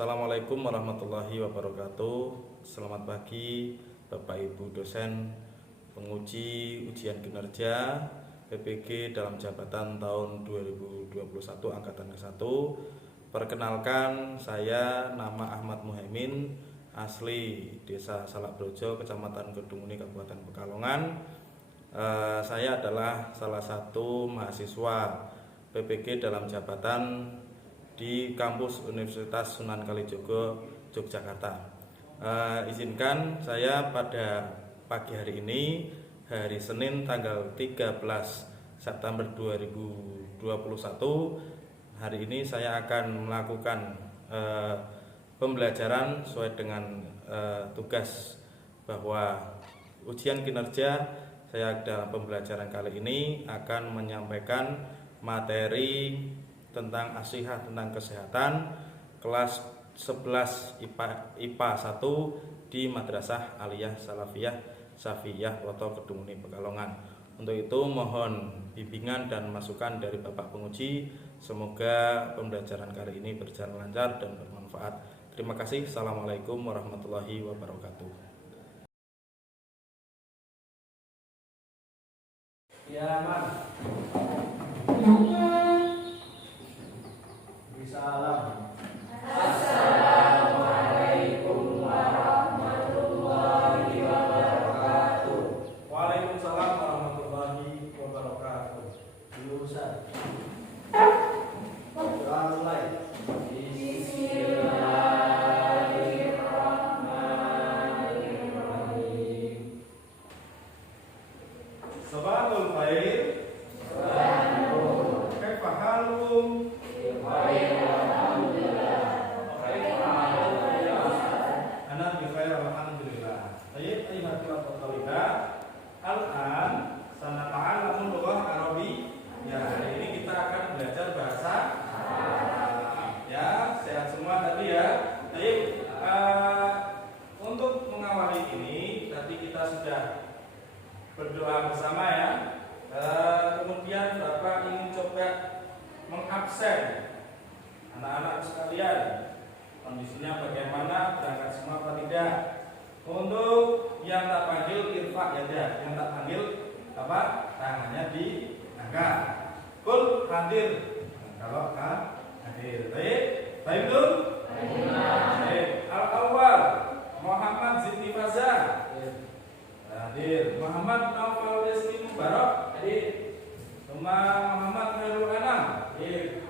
Assalamualaikum warahmatullahi wabarakatuh. Selamat pagi Bapak Ibu dosen penguji ujian kinerja PPG dalam jabatan tahun 2021 angkatan ke-1. Perkenalkan, saya nama Ahmad Muhaimin, asli Desa Salakbrojo, Kecamatan Kedungmuni, Kabupaten Pekalongan. Saya adalah salah satu mahasiswa PPG dalam jabatan di kampus Universitas Sunan Kalijogo, Yogyakarta. Izinkan saya pada pagi hari ini, hari Senin tanggal 13 September 2021, hari ini saya akan melakukan pembelajaran sesuai dengan tugas bahwa ujian kinerja. Saya dalam pembelajaran kali ini akan menyampaikan materi tentang Asihah tentang kesehatan kelas 11 IPA 1 di Madrasah Aliyah Salafiyah Safiyah Woto Kedungmuni Pekalongan. Untuk itu mohon bimbingan dan masukan dari Bapak penguji. Semoga pembelajaran kali ini berjalan lancar dan bermanfaat. Terima kasih. Assalamualaikum warahmatullahi wabarakatuh. Ya, Man. Salam. Assalamualaikum warahmatullahi wabarakatuh. Waalaikumsalam warahmatullahi wabarakatuh. Ustaz. Mulai. Bismillahirrahmanirrahim. Sabatul khair. Kaifa halum? Al-an sanata'allamu lughah Arabiyyah. Hari ini kita akan belajar bahasa Arab. Ya, sehat semua tadi ya. Baik, untuk mengawali ini tadi kita sudah berdoa bersama ya. Kemudian Bapak ingin coba mengabsen anak-anak sekalian. Kondisinya bagaimana? Berangkat semua atau tidak? Untuk yang tak panggil irfa ya, yang tak panggil apa? Tangannya diangkat. Kul hadir. Kalau hadir. Baik, baik belum? Baik. Al-awwal Muhammad Zidni Faza. Hadir. Muhammad Naufal Rizki Mubarak. Hadir. Muhammad Khairul Anam. Hadir.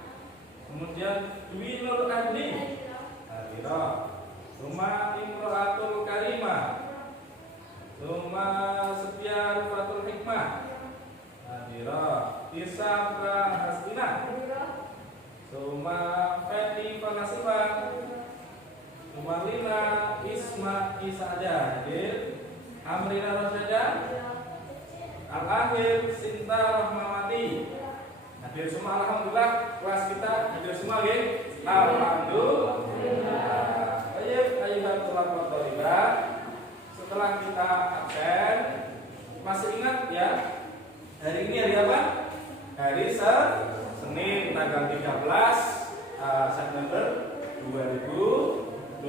Kemudian Dwi Nur Adli. Hadir. Suma Imro'atul Karimah. Suma Setia Rifatul Hikmah. Hadirah. Isabra Hasina. Suma Feti Fanasifa. Suma Lina Isma Isada. Hadir. Amrina Rasyada. Al-akhir Sinta Rahmawati. Hadir semua, alhamdulillah. Kelas kita hadir semua ya. Alhamdulillah. Setelah kita absen, masih ingat ya, hari ini hari apa? Hari Senin tanggal 13 September 2021.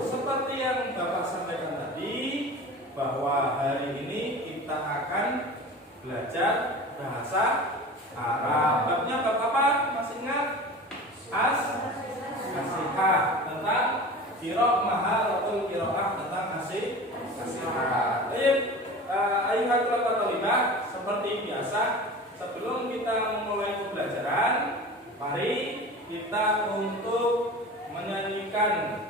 Seperti yang Bapak sampaikan tadi, bahwa hari ini kita akan belajar bahasa Arab. Babnya bab apa? Masih ingat? Asihah tentang maharatul qiraah, tentang asihah. Ayuhatul talibah, seperti biasa sebelum kita memulai pembelajaran, mari kita untuk menyanyikan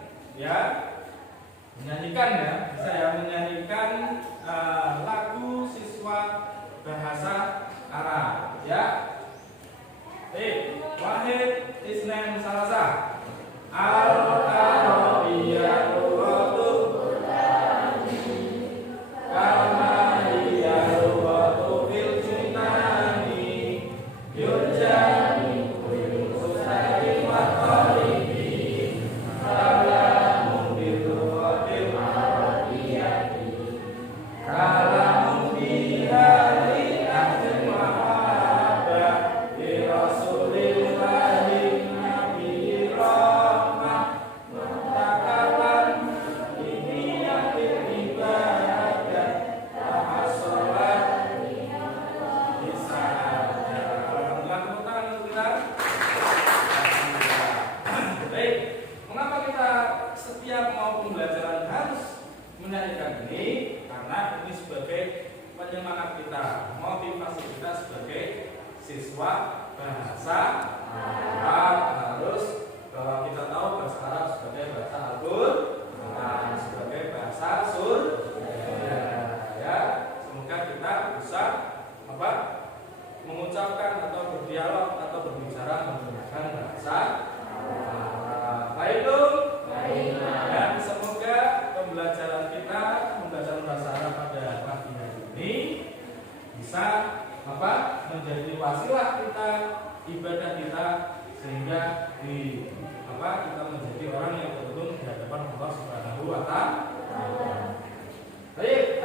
lagu siswa bahasa Arab ya. Wahid Isnem Salasa. Al-Arabiyyah lughatul kama hiya lughatul fil junani yurjani ustadi wa talibi kalamun bil lughatil arabiyyati kalamun biha li ahli mahabbah li rasulillahi nabiyyi Mengapa kita setiap mau pembelajaran harus menyanyikan ini? Karena ini sebagai penyemangat kita, motivasi kita sebagai siswa bahasa Arab. Harus bahwa kita tahu bahasa Arab sebagai bahasa Al-Qur'an, sebagai bahasa surga. Ya, semoga kita bisa mengucapkan atau berdialog atau berbicara menggunakan bahasa Arab. Baik, dan semoga pembelajaran kita, pembelajaran bahasa Arab pada pagi hari ini bisa menjadi wasilah kita, ibadah kita, sehingga kita menjadi orang yang beruntung di hadapan Allah Subhanahu wa Ta'ala. Baik,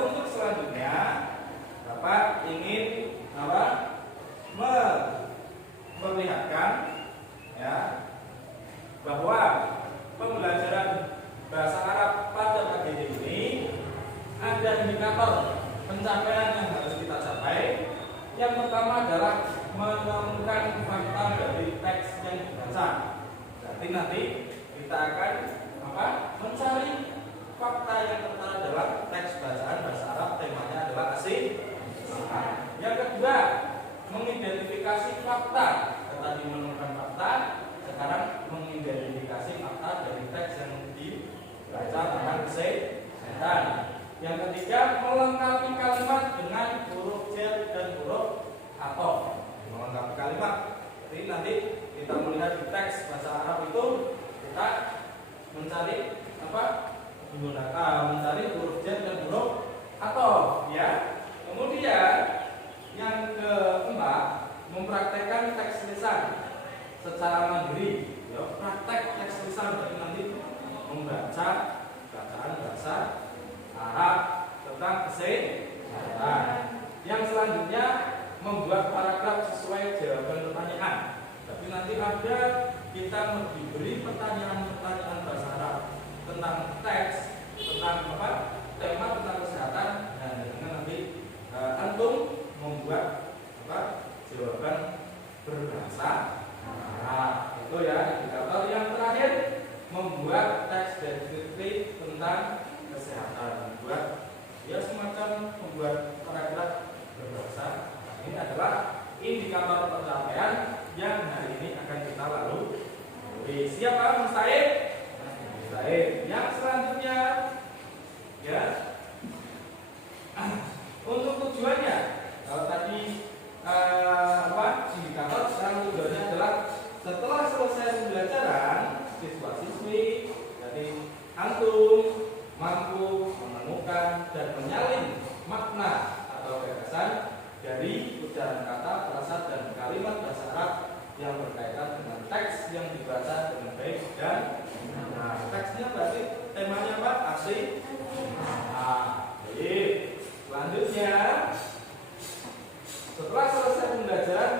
untuk selanjutnya Bapak ingin memperlihatkan ya bahwa pembelajaran bahasa Arab pada pagi ini ada indikator pencapaian yang harus kita capai. Yang pertama adalah menemukan fakta dari teks yang dibaca. Berarti nanti kita akan mencari fakta yang tertera dalam teks bacaan bahasa Arab. Temanya adalah asih. Yang kedua, mengidentifikasi fakta. Tadi menemukan fakta, sekarang mengidentifikasi fakta dari teks yang dibaca tentang kesehatan. Yang ketiga, melengkapi kalimat dengan huruf jar dan huruf athof. Melengkapi kalimat. Jadi nanti kita melihat di teks bahasa Arab itu kita mencari mencari huruf jar dan huruf athof, ya. Kemudian yang keempat, mempraktekkan teks lisan secara mandiri. Ya, praktek teks lisan berarti nanti membaca bacaan bahasa Arab tentang kesehatan. Yang selanjutnya membuat paragraf sesuai jawaban pertanyaan. Tapi nanti ada kita diberi pertanyaan-pertanyaan bahasa Arab tentang teks, tentang tema tentang kesehatan, dan dengan nanti antum membuat jawaban berbahasa Arab. Itu ya indikator. Yang terakhir, membuat teks deskriptif tentang kesehatan, membuat membuat paragraf berbahasa. Ini adalah indikator pencapaian yang hari ini akan kita lalui. Siapa Mustaid? Yang selanjutnya, ya, untuk tujuannya, kalau tadi indikator, sekarang tujuannya adalah setelah selesai pembelajaran, siswa-siswi jadi antum mampu menemukan dan menyalin makna atau gagasan dari ucapan kata, frasa, dan kalimat bahasa Arab yang berkaitan dengan teks yang dibaca dengan baik dan teksnya berarti temanya apa? Asih. Baik. Selanjutnya, setelah selesai pembelajaran,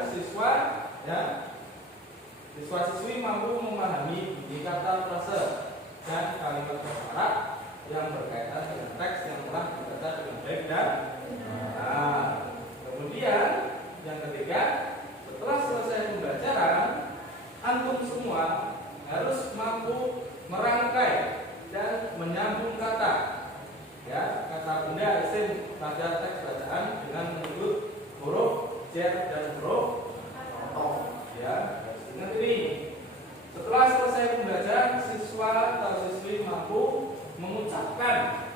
siswa-siswi mampu memahami bunyi kata, frasa, dan kalimat bahasa Arab yang berkaitan dengan teks yang telah dibaca dengan baik dan kemudian yang ketiga, setelah selesai pembelajaran, antum semua harus mampu merangkai dan menyambung kata, ya, kata benda isim pada teks bacaan dengan menyebut huruf jar dan huruf athof, ya. Ingat ini, setelah selesai pembelajaran, siswa atau siswi mampu mengucapkan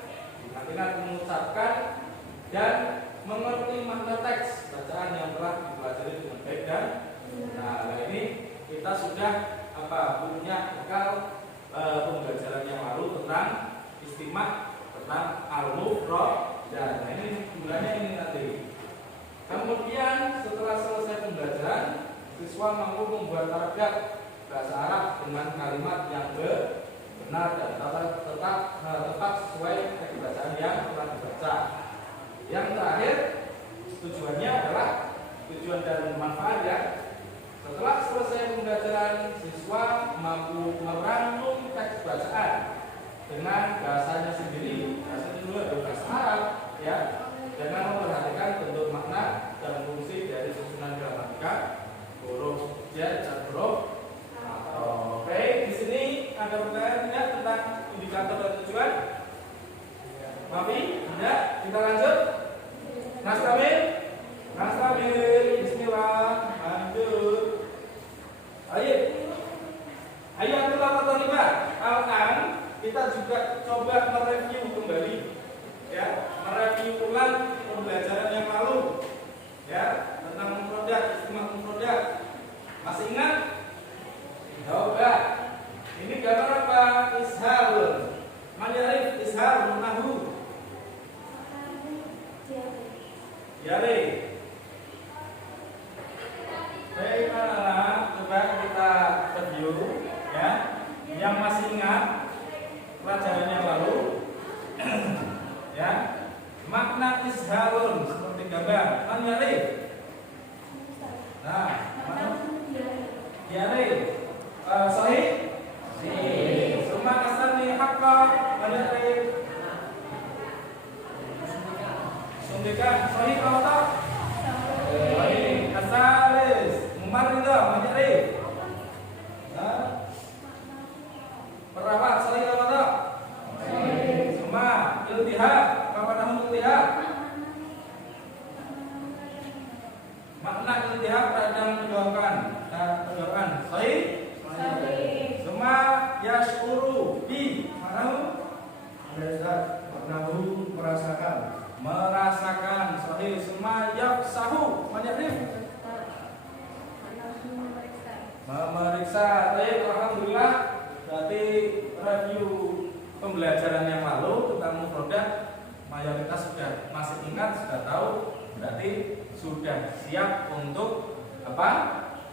dan mengerti makna teks bacaan yang telah dipelajari dengan baik dan ini kita sudah punya bekal pembelajaran yang lalu tentang istimak, tentang al-mufrad, dan ini gunanya ini nanti. Kemudian setelah selesai pembelajaran, siswa mampu membuat paragraf bahasa Arab dengan kalimat yang benar dan tepat sesuai teks bacaan yang telah dibaca. Yang terakhir, tujuannya adalah tujuan dan manfaat, ya. Setelah selesai pembelajaran, siswa mampu merangkum teks bacaan dengan bahasanya sendiri, bahasa Arab, ya, dengan memperhatikan bentuk makna dan fungsi dari susunan gramatikal, huruf jar dan huruf ada pertanyaan tidak tentang indikator dan tujuan? Mafi? Tidak? Kita lanjut. Nastamil? Nastamil. Bismillah. Lanjut. Ayo. Ayo atur atau riba. Al-an kita juga coba mereview kembali. Ya, mereview ulang pembelajaran yang lalu. Ya, tentang produk, istimewa produk. Masih ingat? Coba. Ini gambar apa? Ishal. Manjarif ishal nahu. Yare. Bagaimana? Coba kita review ya. Yang masih ingat pelajaran yang lalu ya. Makna ishalun seperti gambar. Manjarif. Nah, mana? Yare. Sahih? Sahih. Summa asani haqqa manjarif. Sundikan sahih atau tak? Sahih. Asalis mumarridah manjarif. Perawat sahih atau tak? Sahih. Summa iltihab apa nama iltihab? Makna iltihab radang tenggorokan. Tenggorokan sahih? Sahih. Summa yashkuru bi mana? Maknahu merasakan. Merasakan sahih. Summa yafsahu manjarif. Memeriksa. Baik, alhamdulillah. Berarti review pembelajaran yang lalu tentang mufradat mayoritas sudah masih ingat, sudah tahu. Berarti sudah siap untuk apa?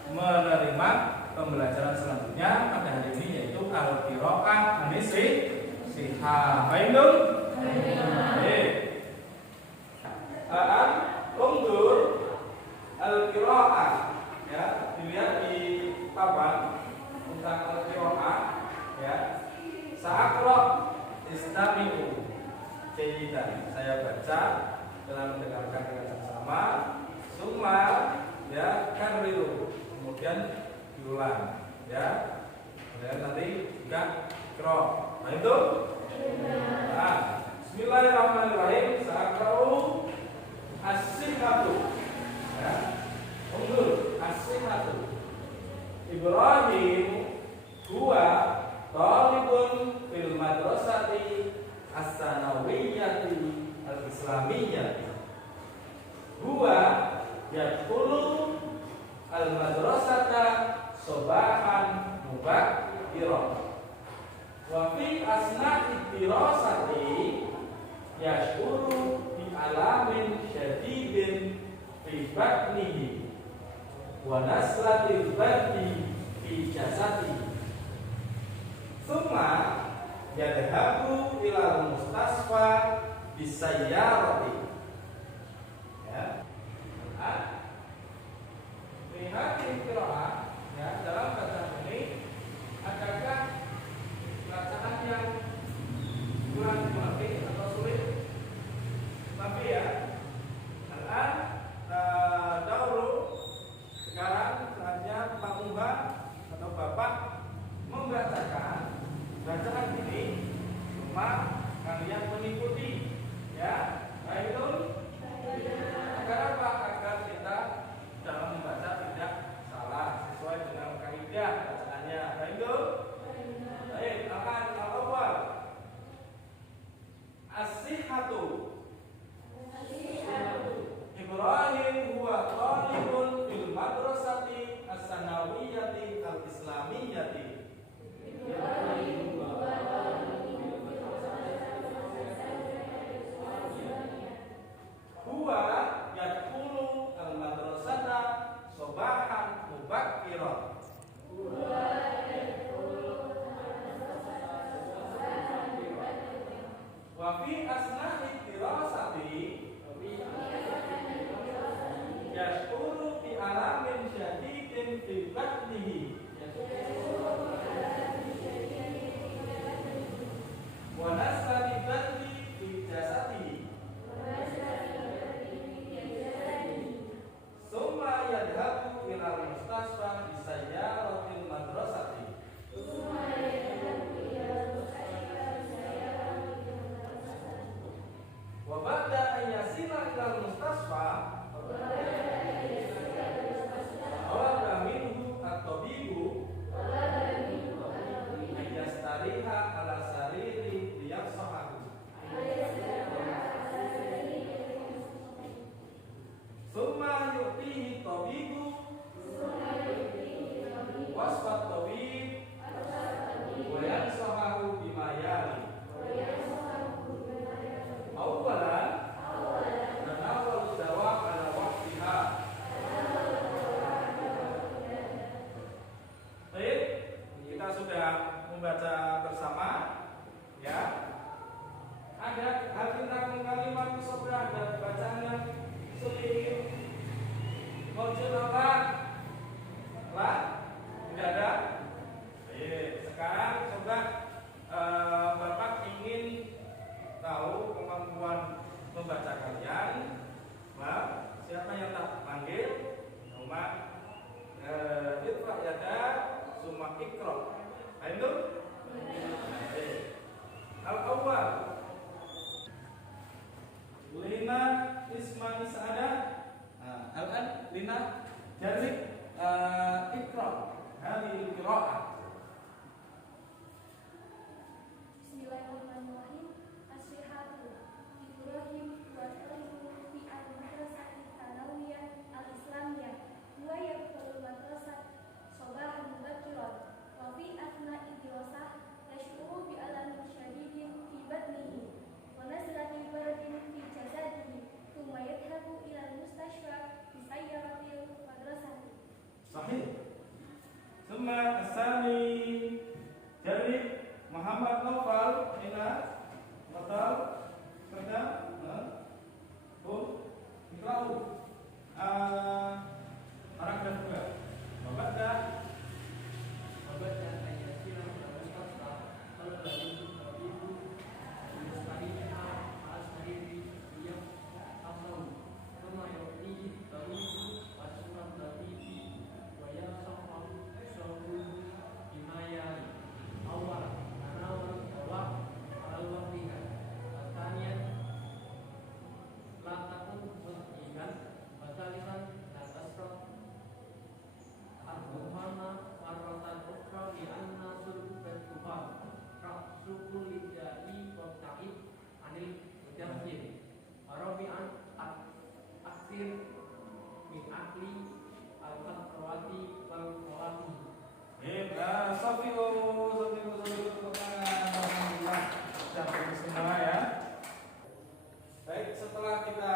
Menerima pembelajaran selanjutnya pada hari ini, yaitu al-qiraah an-sihah. Baik dong? Baik. Undur al-qiraah ya, dilihat di papan tentang al-qiraah ya. Sa'aqra istami'u jayidan. Saya baca dalam mendengarkan dengan sama. Summa ya karriru. Kemudian diulang ya. Kemudian nanti juga qira. Nah itu. Nah, bismillahirrahmanirrahim. Sa'aqra'u as-sihhatu. Ya. Undur as-sihhatu. Ibrahim huwa talibun fil madrasati as-sanawiyyati al-islamiyyati. Huwa yadkhulu al-madrasata sabahan mubakkiran. Wa fi asna'i dirasati yashkuru bi alamin syadidin fi batnihi wa naslatil badni fi jasadihi. Summa yadhabu ilal mustasfa bisayyarati. Ya. Lihat qiraah ya, dalam bacaan ini adakah bacaan yang kurang mengerti atau sulit? Tapi ya, dauru sekarang saatnya Pak Muha atau Bapak membacakan bacaan ini, cuma kalian mengikuti ya. Baik itu agar apa? Agar kita dalam membaca tidak salah. sama ikra. Ayo. Al-awwal Lina ismani sa'adah. Al-an Lina jadi ikra. Hadhihi qira'ah. Bismillahirrahmanirrahim. Asyhadu Ibrahim wa talibu fi al-madrasati tsanawiyah al-islamiyah wa yaqul madrasat sabahan mubakiran wa fi athna'i dirasah yashuru bi alamin syadidin fi batnihi wa nazlati baradin fi jasadihi thumma yadhhabu ila al-mustashfa bi sayyaratil madrasati. Sahih. Summa asani jadi Muhammad Naufal ina betul kerja ikra'u paragraf 2 membaca Baik, setelah kita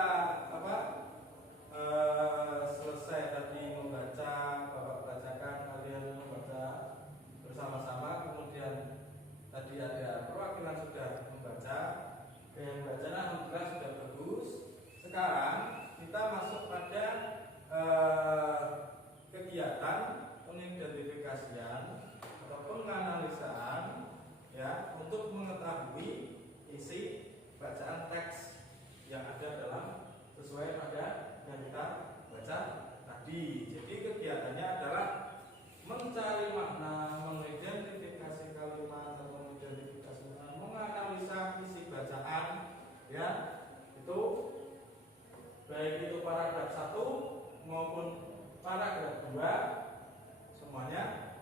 selesai tadi membaca, Bapak bacakan, kalian membaca bersama-sama, kemudian tadi ada perwakilan sudah membaca, yang bacaan alhamdulillah sudah bagus. Sekarang kita masuk pada kegiatan pengidentifikasian atau penganalisaan ya untuk mengetahui isi bacaan teks yang ada dalam sesuai pada yang kita baca tadi. Jadi kegiatannya adalah mencari makna, mengidentifikasi kalimat atau mengidentifikasi makna, menganalisa isi bacaan ya. Itu baik itu paragraf 1 maupun paragraf 2 semuanya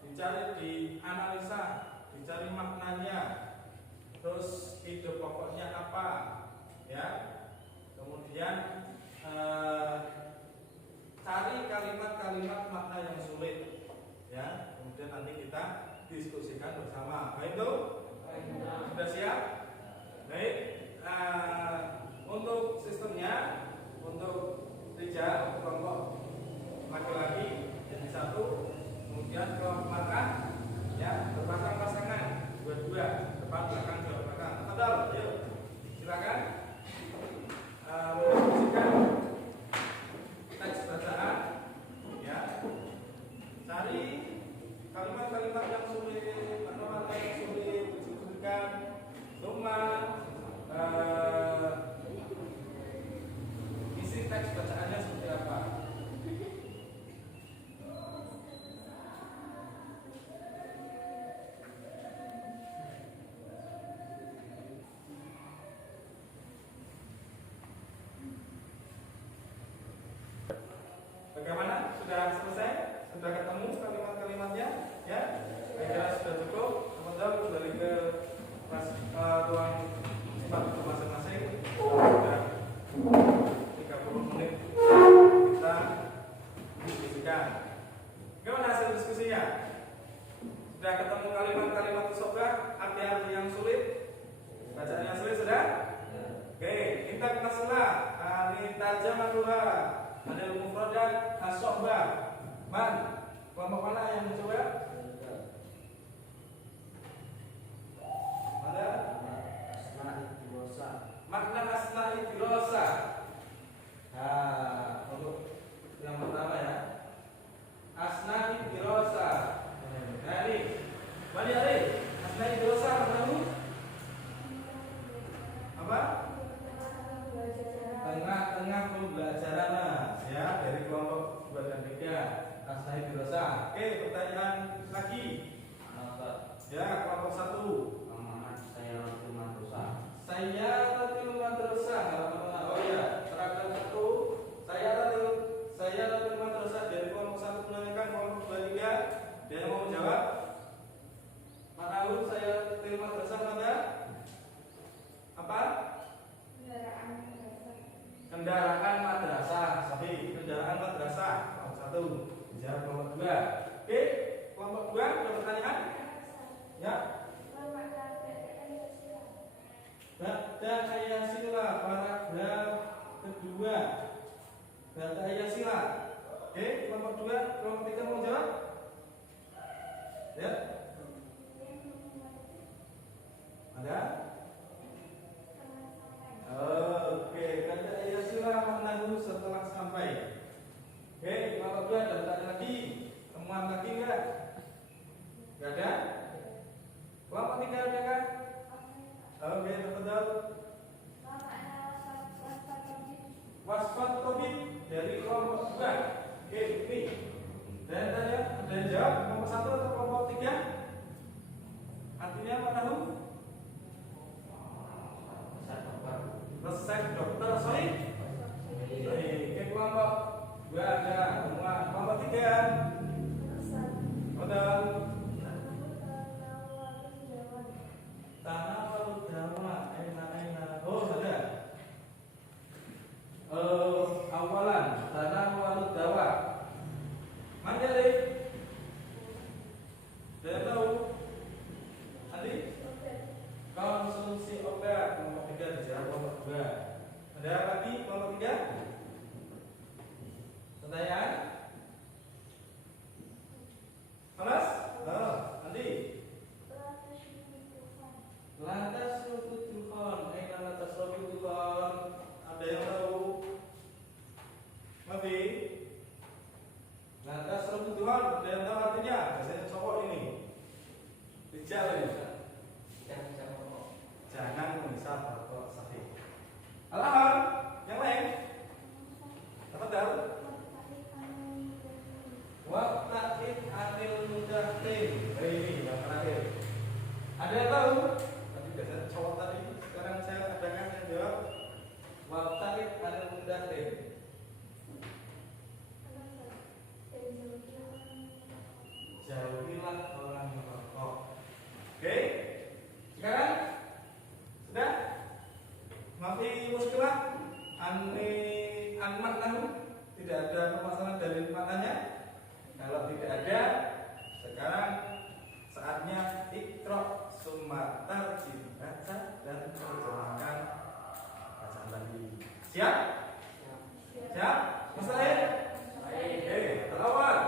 dicari, dianalisa, dicari maknanya, terus ide pokoknya apa ya, kemudian cari kalimat-kalimat makna yang sulit ya, kemudian nanti kita diskusikan bersama. Baik itu? Sudah siap? Baik. Untuk sistemnya, untuk Rijal kelompok laki-laki jadi 1, kemudian kelompok makan ya berpasang-pasangan, dua-dua, depan belakang jauh belakang. Betul, yuk silakan mendiskusikan teks bacaan ya, cari kalimat-kalimat yang sulit, makna-makna yang sulit, disebutkan cuma isi teks bacaannya seperti apa. Bagaimana? Sudah selesai? Sudah ketemu kalimat-kalimatnya? Ya? Kira sudah cukup. Teman-teman dari ke kelas ruang sifat masing-masing. Sudah 30 menit kita diskusikan. Bagaimana hasil diskusinya? Sudah ketemu kalimat-kalimat musobah, arti-arti yang sulit, bacaan yang sulit sudah? Oke, kita kenalah. Ini tarjamaluha. Ada mufradat as-sohbah. Man, kelompok mana yang mencoba? Mana? Asma'i dirosa. Makna asma'i dirosa. Nah, untuk yang pertama ya, asma'i dirosa. Nah ini, Wali Ali, asma'i dirosa menurutmu apa? Tengah-tengah pembelajaran ya, dari kelompok 2 dan 3 asma'i dirosa. Oke, pertanyaan lagi. Ya, kelompok 1. Saya Rasul Madrasah. Saya Rasul Madrasah. Oh ya, paragraf 1. Saya Rasul Madrasah dari kelompok 1 menanyakan kelompok 2 3. Dia yang mau menjawab. Pak Raul, saya Rasul Madrasah pada apa? Kendaraan madrasah. Sahih, kendaraan madrasah. Kelompok 1. Dijawab kelompok 2. Oke, kelompok 2 ada pertanyaan? Ya. Ba'da ayasila paragraf kedua. Ba'da ayasila. Oke, kelompok 2, kelompok 3 mau jawab? Ya. Ada? Oke, ba'da ayasila menanggung setelah sampai. Oke, kelompok 2 ada pertanyaan lagi? Temuan lagi enggak? Enggak ada? Kelompok 3 ada kan? Oke, betul. Wasfat tobib dari kelompok 2. Oke, ini. Dan tanya, dan jawab kelompok 1 atau kelompok 3? Artinya apa tahu? Resep dokter, sorry. Oke, kelompok 2 ada semua. Kelompok 3. Betul. Tanah walau dawa, enak. Oh, ada. Awalan, tanah walau dawa. Mana deh? Dia tahu? Tadi? Konsumsi obat. Kelompok 3 dijawab kelompok 2. Ada lagi kelompok 3? Pertanyaan? Kelas? Nanti. Lantas rukut dukhon, lantas rukut dukhon. Ada yang tahu? Mati. Lantas rukut dukhon, ada yang tahu artinya? Biasanya cowok ini. Rijal ya. Jangan memisah rokok sahih. Al-ahar, yang lain? Apa tahu? Waqta'id anil mudahtin. Ini yang terakhir. Ada yang tahu? Biasanya cowok tadi, sekarang saya adakan yang jawab. Waqta'id anil mudahtin. Jauhilah orang merokok. Oke, sekarang sudah. Mafi muskilah anmat nahu. Tidak ada permasalahan dari maknanya. Kalau tidak ada, sekarang saatnya ikra summa tarjim, baca dan terjemahkan bacaan tadi. Siap? Siap? Mustahil? Oke, terawal.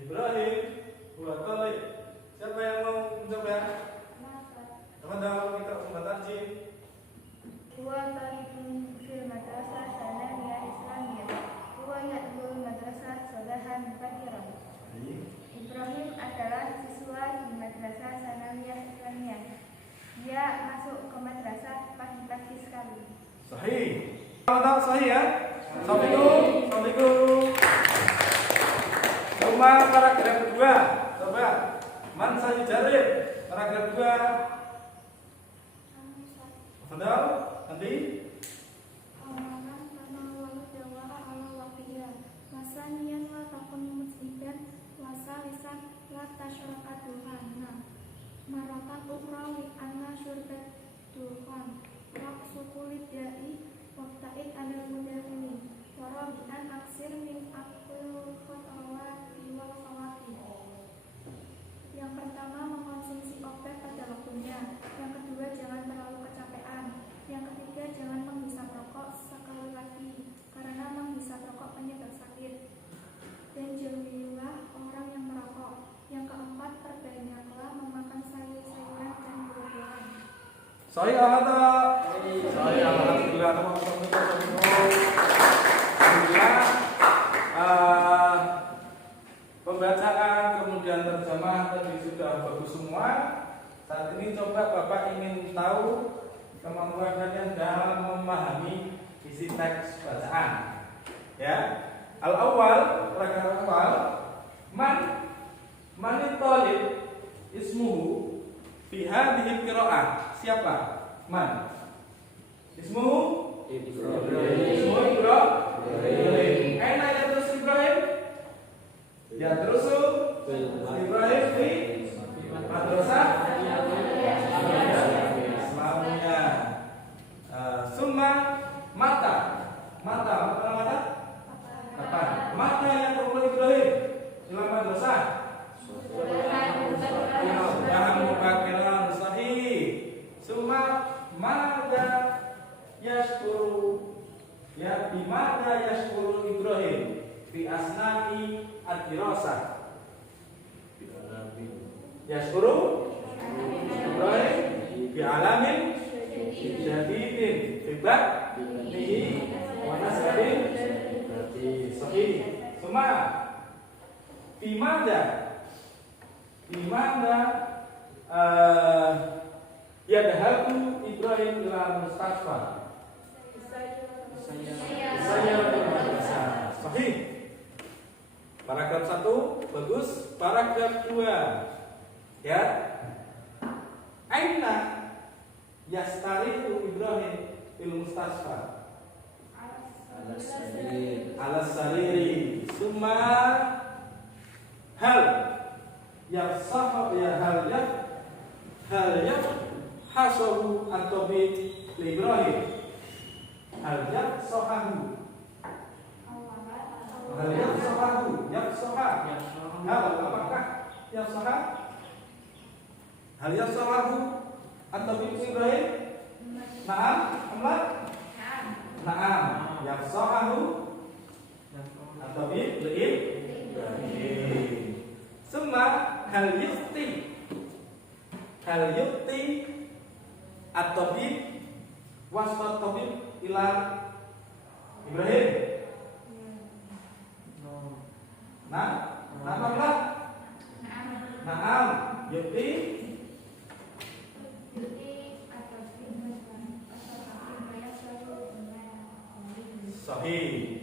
Ibrahim, buat balik. Siapa yang mau mencoba? Teman-teman, ikra summa tarjim. Huwa talibun fil madrasah sanawiyah islamiyah. Huwa ya'dul madrasah sodahan fakiran. Ibrahim adalah siswa di madrasah sanawiyah islamiyah. Dia masuk ke madrasah pagi-pagi sekali. Sahih. Kalau tahu sahih ya? Assalamualaikum. Cuma paragraf kedua. Coba. Man sayu jarib. Paragraf 2. Betul? Nanti. Amalan sama walau jawara ala wafiya. Masanian wa takun musliman wasalisan la tasyraqatuhana. Maratan ukhrawi anna syurbat duhan. Raqsu kulit da'i waqta'id anil mudahini. Warabi'an aksir min akul khotawati wal khawati. Yang pertama, mengkonsumsi obat pada waktunya. Yang kedua, jangan terlalu kecapean. Yang ketiga, jangan menghisap rokok sekali lagi, karena menghisap rokok penyebab sakit. Dan jauhilah orang yang merokok. Yang keempat, perbanyaklah memakan sayur-sayuran dan buah-buahan. Sahih atau? Sahih. Alhamdulillah. Alhamdulillah. Pembacaan kemudian terjemah tadi sudah bagus semua. Saat ini coba Bapak ingin tahu kemampuan kalian dalam memahami isi teks bacaan. Ya. Al-awwal, paragraf awal. ismuhu fi hadhihi qiraah. Siapa? Man? Ismuhu Ibrahim. Aina yadrus Ibrahim? Yadrus Ibrahim fi madrasah Islamiyah. Summa mata. Kapan? Mata yang berumur Ibrahim dalam madrasah. Sudah mubakiran sahih. Summa mada yashkuru bimada yashkuru Ibrahim fi asna'i ad-dirasah. Yashkuru Ibrahim bi alamin syadidin fi ba'dihi wa nasabin sahih. Summa bimada yadhabu Ibrahim ila mustasfa. Saya sahih. Paragraf 1 bagus. Paragraf 2 ya. Aina yastarihu Ibrahim il mustasfa alas sariri. Summa hal yafsah ya hal hasahu at-tabib li Ibrahim. Hal yafsahahu apakah yafsah? Hal yafsahahu at-tabib li Ibrahim? Naam, amla? Naam, yafsahahu at-tabib li Ibrahim. Summa hal yufti at-tabib wasfat tabib ila Ibrahim. Naam, yufti sahih.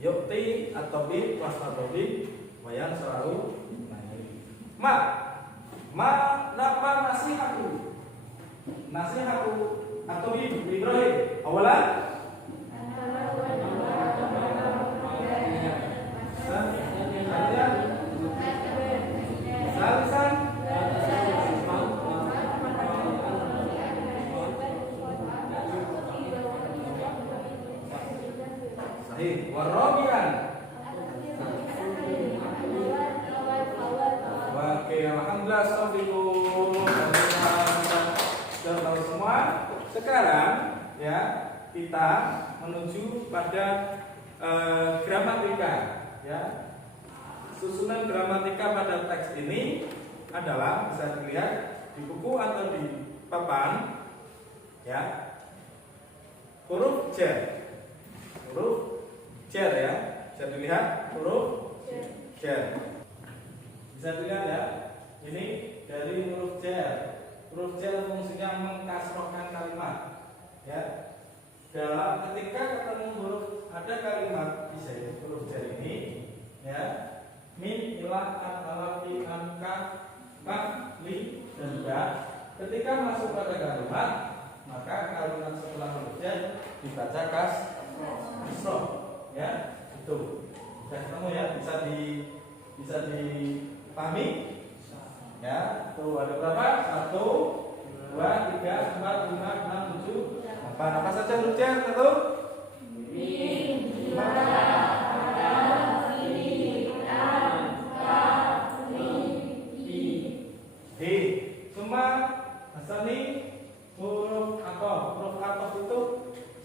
Yukti at-tabib wasfat tabib wayan selalu napa nasihatu atau Ibrahim awalan salisan sahih warabian. Oke, alhamdulillah sudah tahu semua. Sekarang ya kita menuju pada gramatika ya. Susunan gramatika pada teks ini adalah bisa dilihat di buku atau di papan ya. Huruf jar ya. Bisa dilihat huruf jar. Bisa dilihat ya. Ini dari huruf jar. Huruf jar fungsinya mengkasrohkan kalimat ya. Dalam ketika ketemu huruf ada kalimat bisa huruf jar ini ya. Min ilah an-alafi an-ka li dan ba. Ketika masuk pada kalimat maka kalimat setelah huruf jar dibaca kasroh ya. Itu sudah ketemu ya. Bisa dipahami ya. Tuh ada berapa? 1, 2, 3, 4, 5, 6, 7, 8. Apa saja huruf jar? 1 min, ma, Summa asani huruf atof itu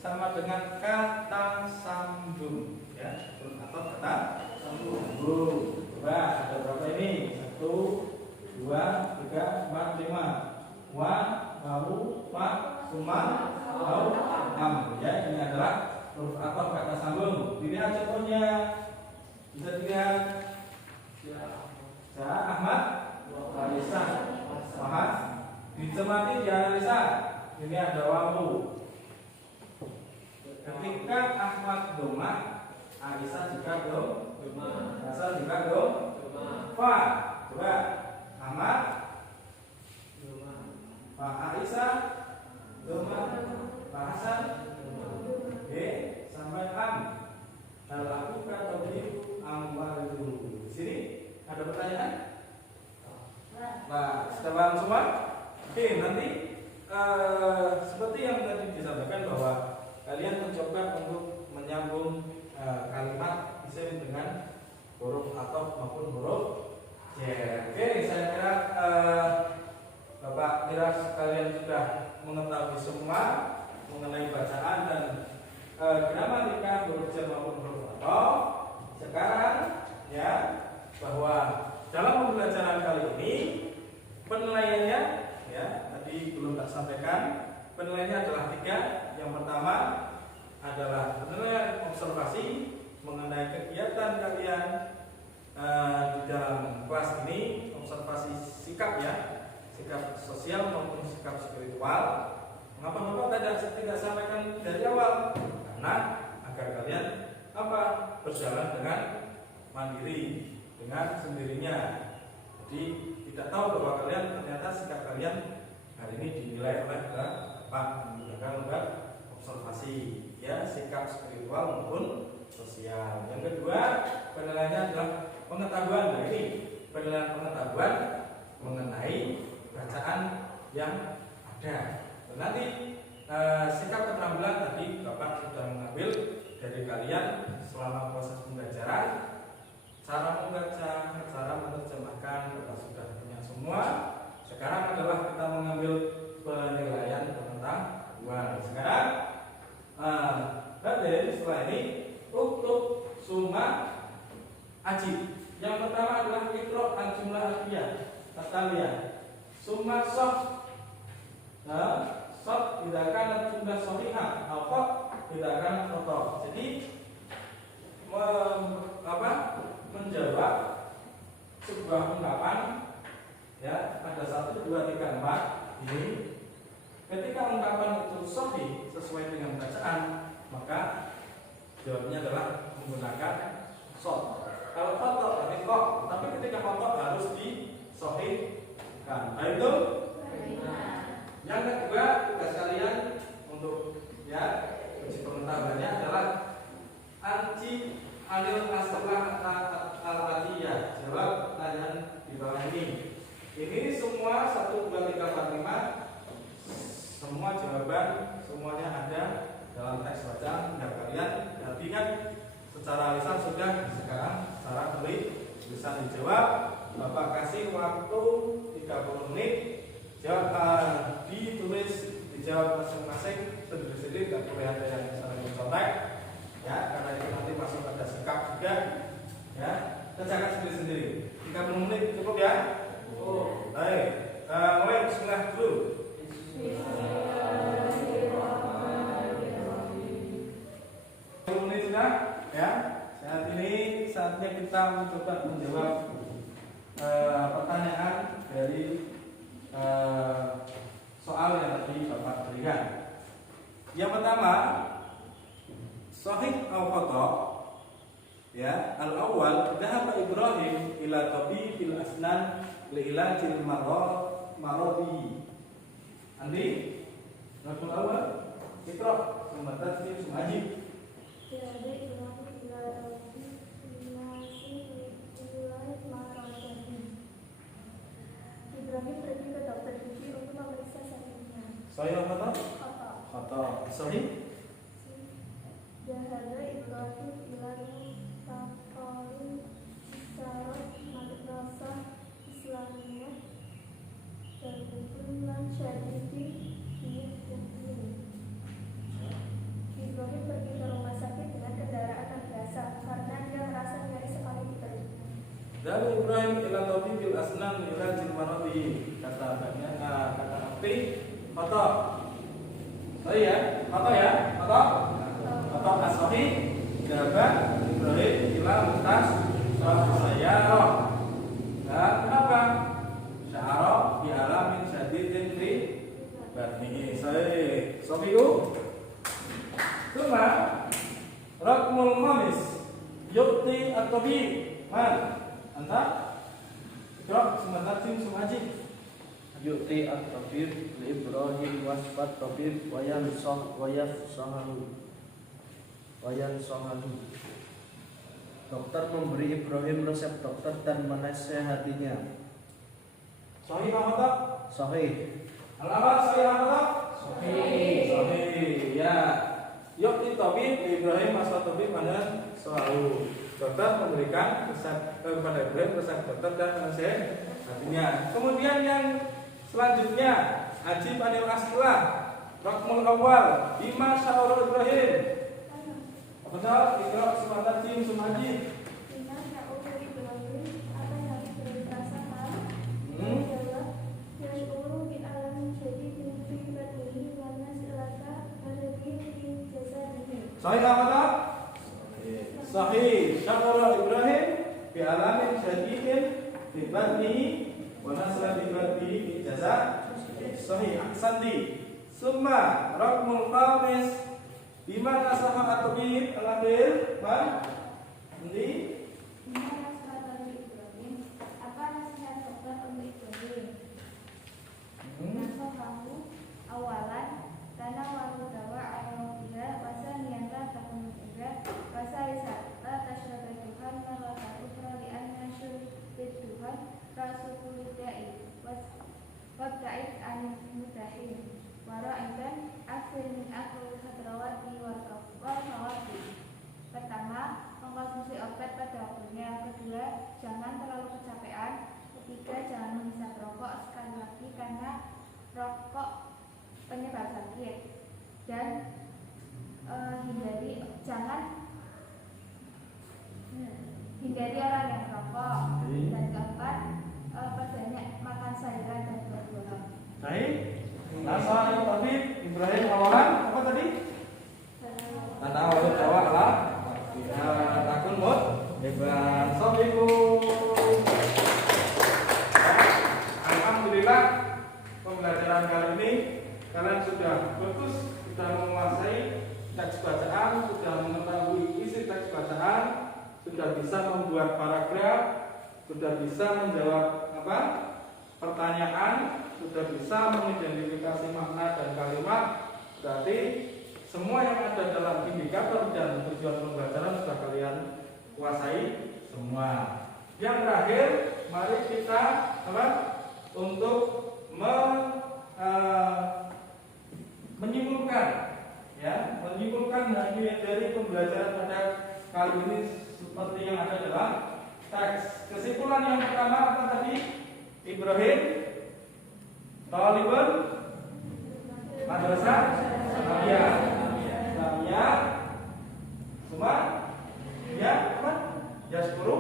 sama dengan kata sambung ya. Huruf atof kata sambung. Coba ada berapa ini? 1, 2, 3, 4, 5. Wa, wau, fa, summa, wau, am. Ya, ini adalah huruf atof kata sambung. Dilihat contohnya. Bisa dilihat. Ahmad, Alisa, Ahmad. Dicermati dianalisa. Ini ada wawu. Ketika Ahmad doma, Alisa juga doma, Alisa juga doma. Fa, coba Ahmad Ada pertanyaan? Nah, sudah paham semua? Oke, nanti seperti yang tadi disampaikan bahwa kalian mencoba untuk menyambung kalimat isim dengan huruf atau maupun huruf jar. Oke, saya kira Bapak kira kalian sudah mengetahui semua mengenai bacaan dan gramatika huruf jar maupun huruf atau. Sekarang ya, bahwa dalam pembelajaran kali ini penilaiannya ya tadi belum tak sampaikan, penilaiannya adalah 3. Yang pertama adalah penilaian observasi mengenai kegiatan kalian di dalam kelas ini, observasi sikap ya, sikap sosial maupun sikap spiritual. Mengapa Bapak tidak sampaikan dari awal? Karena agar kalian berjalan dengan mandiri, dengan sendirinya. Jadi tidak tahu bahwa kalian ternyata sikap kalian hari ini dinilai oleh menggunakan lembar observasi ya, sikap spiritual maupun sosial. Yang kedua, penilaiannya adalah pengetahuan. Nah, ini penilaian pengetahuan mengenai bacaan yang ada. Dan nanti sikap keterampilan tadi Bapak sudah mengambil dari kalian selama proses pembelajaran, cara membaca, cara menerjemahkan Bapak sudah punya semua. Sekarang adalah kita mengambil penilaian pengetahuan. Sekarang nanti setelah ini untuk summa ajib. Yang pertama adalah ikro al-jumlah alfiyah ataliyah. Summa sof. Sof tidak akan jumlah shahihah, atau tidak akan khotoh. Jadi menjawab sebuah ungkapan ya, ada 1, 2, 3, 4 ini. Ketika ungkapan itu sahih sesuai dengan bacaan, maka jawabnya adalah menggunakan sof. Kalau khotoh berarti kok, tapi ketika khotoh harus disahihkan. Nah, itu yang kedua, tugas kalian untuk ya uji pengetahuannya adalah anci alil aslah al-atiyah. Jawab pertanyaan di bawah ini. Ini semua 1, 2, 3, 4, 5. Semua jawaban semuanya ada dalam teks bacaan yang kalian ingat secara lisan sudah, sekarang secara tulisan dijawab. Bapak kasih waktu 30 menit. Jawab ditulis, dijawab masing-masing sendiri-sendiri, tidak boleh ada yang saling mencontek ya, karena itu nanti masuk pada sikap juga ya. Kerjakan sendiri-sendiri. 30 menit cukup ya. Baik. Mulai bismillah dulu. Menit sudah ya. Saat ini saatnya kita mencoba menjawab pertanyaan dari soal yang tadi Bapak berikan. Yang pertama, sahih atau khotoh ya. Al-awwal, dhahaba Ibrahim ila tabibil asnan li ilajil maradi. Andi, nakul awal ikra summa tasbih summa ajib. Ibrahim pergi ke dokter gigi untuk memeriksa sakitnya. Saya khotoh? Khotoh. Sahih? Dhahaba Ibrahim ila taqalin isyarat madrasah Islamiyah dan syadidi Ibrahim pergi ke rumah sakit dengan kendaraan yang biasa karena dia merasa nyeri sekali di perutnya. Dari Ibrahim ila tabibil asnan ila maradi. Kata arti khotoh. Sorry ya, khotoh ya, khotoh. Khotoh as-sahih. Dhahaba Ibrahim ila mutas sayyarah. Nah, kenapa? Sya'ara bi alamin syadidin fi batnihi. Sahih. Cuma Rakmul Khamis Yukti at-Tabib Man Anta Ikra sebentar sing sumaji Yukti at-tabib li Ibrahim wasfat tabib wayan sahalu Dokter memberi Ibrahim resep dokter dan menasehatinya. Sahih apa tak? Sahih. Alamat sahih apa tak? Sahih. Ya. Yuk tabib Ibrahim asal tabib pada selalu dokter memberikan resep kepada Ibrahim resep dokter dan menasehatinya. Kemudian yang selanjutnya Ajib anil as'ilah Rakmul awal Bima sya'urul Ibrahim. Apa sahabat? Ikra kesempatan Jim Sumaji. Bima sya'urul Ibrahim, apa yang dirasakan? Jawab, yashkuru bi alamin syadidin fi batnihi wa nasilata alladhi fi jasadihi. Sahih apa tak? Sahih. Sya'urul Ibrahim bi alamin syadidin fi batnihi wa nasilata batnihi fi jasad. Sahih. Ahsanti. Summa rakmul khamis bima nasaha at-tabib al-akhir man di Bima nasihat Ibrahim, apa nasihat dokter untuk Ibrahim? Nasohahu awalan karena walau dawa ayat wasa niata takun mudah wasa risata tasyabai Tuhan malaka ukra di an-nasyur Tuhan rasululidai wabda'id an-mutahin waraidan akhir min akhir hadrawati wal khawati. Pertama, mengkonsumsi obat pada waktunya. Kedua, jangan terlalu kecapean. Ketiga, jangan menghisap rokok sekali lagi karena rokok penyebab sakit. Dan hindari orang yang merokok. Dan keempat, perbanyak makan sayuran dan buah-buahan. Baik. Nasihat tabib Ibrahim awalan apa tadi? Karena awal Jawa lah. Takun mut hebat sobiku. Alhamdulillah pembelajaran kali ini kalian sudah bagus, sudah menguasai teks bacaan, sudah mengetahui isi teks bacaan, sudah bisa membuat paragraf, sudah bisa menjawab pertanyaan, sudah bisa mengidentifikasi makna dan kalimat. Berarti semua yang ada dalam indikator dan tujuan pembelajaran sudah kalian kuasai semua. Yang terakhir, mari kita untuk menyimpulkan dari pembelajaran pada kali ini seperti yang ada dalam teks. Kesimpulan yang pertama apa tadi? Ibrahim talibun madrasah Islamiyah. Semua ya apa? Yashkuru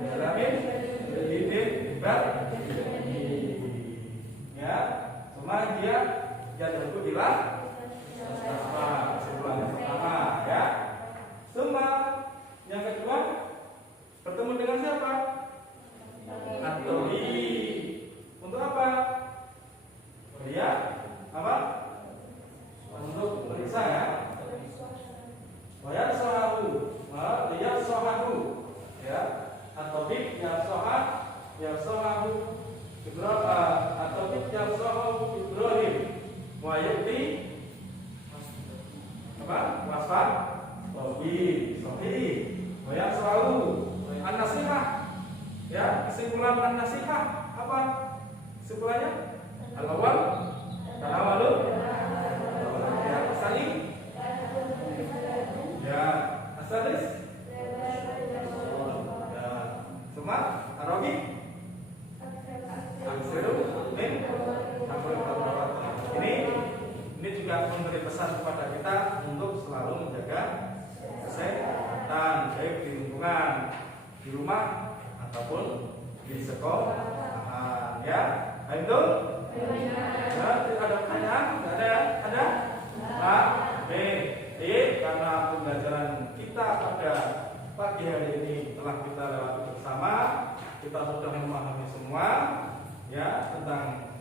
Alamin Syadidin ya, semua dia jatuh ilah kesimpulan yang pertama ya. Semua yang kedua bertemu dengan siapa? At-Tabi. Untuk apa? Dia apa? Untuk periksa ya. Wayat sohahu, dia sohahu ya. At-Tabi yang sohahu Ibrahim, At-Tabi yang sohahu Ibrahim. Wayati apa? Wasfan Tabi, Sohi. Wayat sohahu An-Nasihah ya. Kesimpulan An-Nasihah apa? Kesimpulannya Al-awwal Al-awwalu ya, saling ya, asadis ya, semua Arabi Al-Siru min ini juga memberi pesan kepada kita untuk selalu menjaga kesehatan baik di lingkungan, di rumah ataupun di sekolah ya. Baik itu? Ya, tidak ada pertanyaan? Tidak ada? Ada? Baik, karena pembelajaran kita pada pagi hari ini telah kita lewati bersama, kita sudah memahami semua ya tentang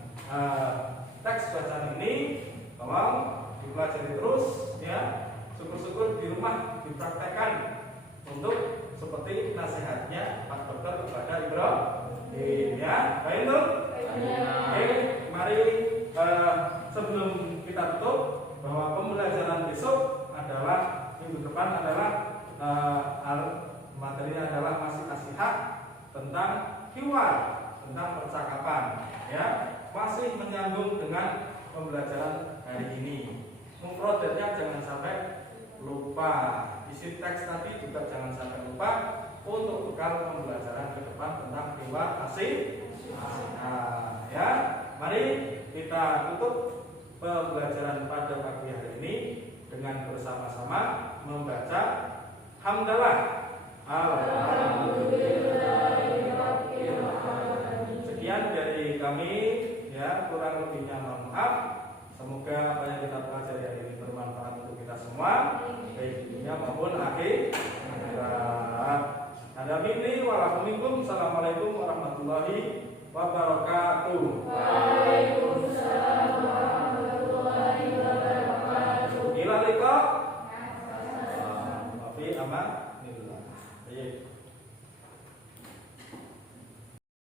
teks bacaan ini. Tolong dipelajari terus ya. Syukur-syukur di rumah dipraktekkan untuk seperti nasihatnya Pak Dokter kepada Ibrahim ya. Baik itu? Oke, mari sebelum kita tutup bahwa pembelajaran besok adalah minggu depan adalah materinya adalah masih nasihat tentang hiwar, tentang percakapan, ya, masih menyambung dengan pembelajaran hari ini. Mufradatnya jangan sampai lupa, isi teks tadi juga jangan sampai lupa untuk bekal pembelajaran ke depan tentang hiwar nasihat, ya. Mari kita tutup pembelajaran pada pagi hari ini dengan bersama-sama membaca hamdalah. Sekian dari kami, ya, kurang lebihnya mohon maaf. Semoga apa yang kita pelajari hari ini bermanfaat untuk kita semua, baik di dunia maupun akhirat. Ada mimpi walaupun Assalamualaikum warahmatullahi wabarakatuh. Waalaikumsalam warahmatullahi wabarakatuh. Ila liqa. Aman.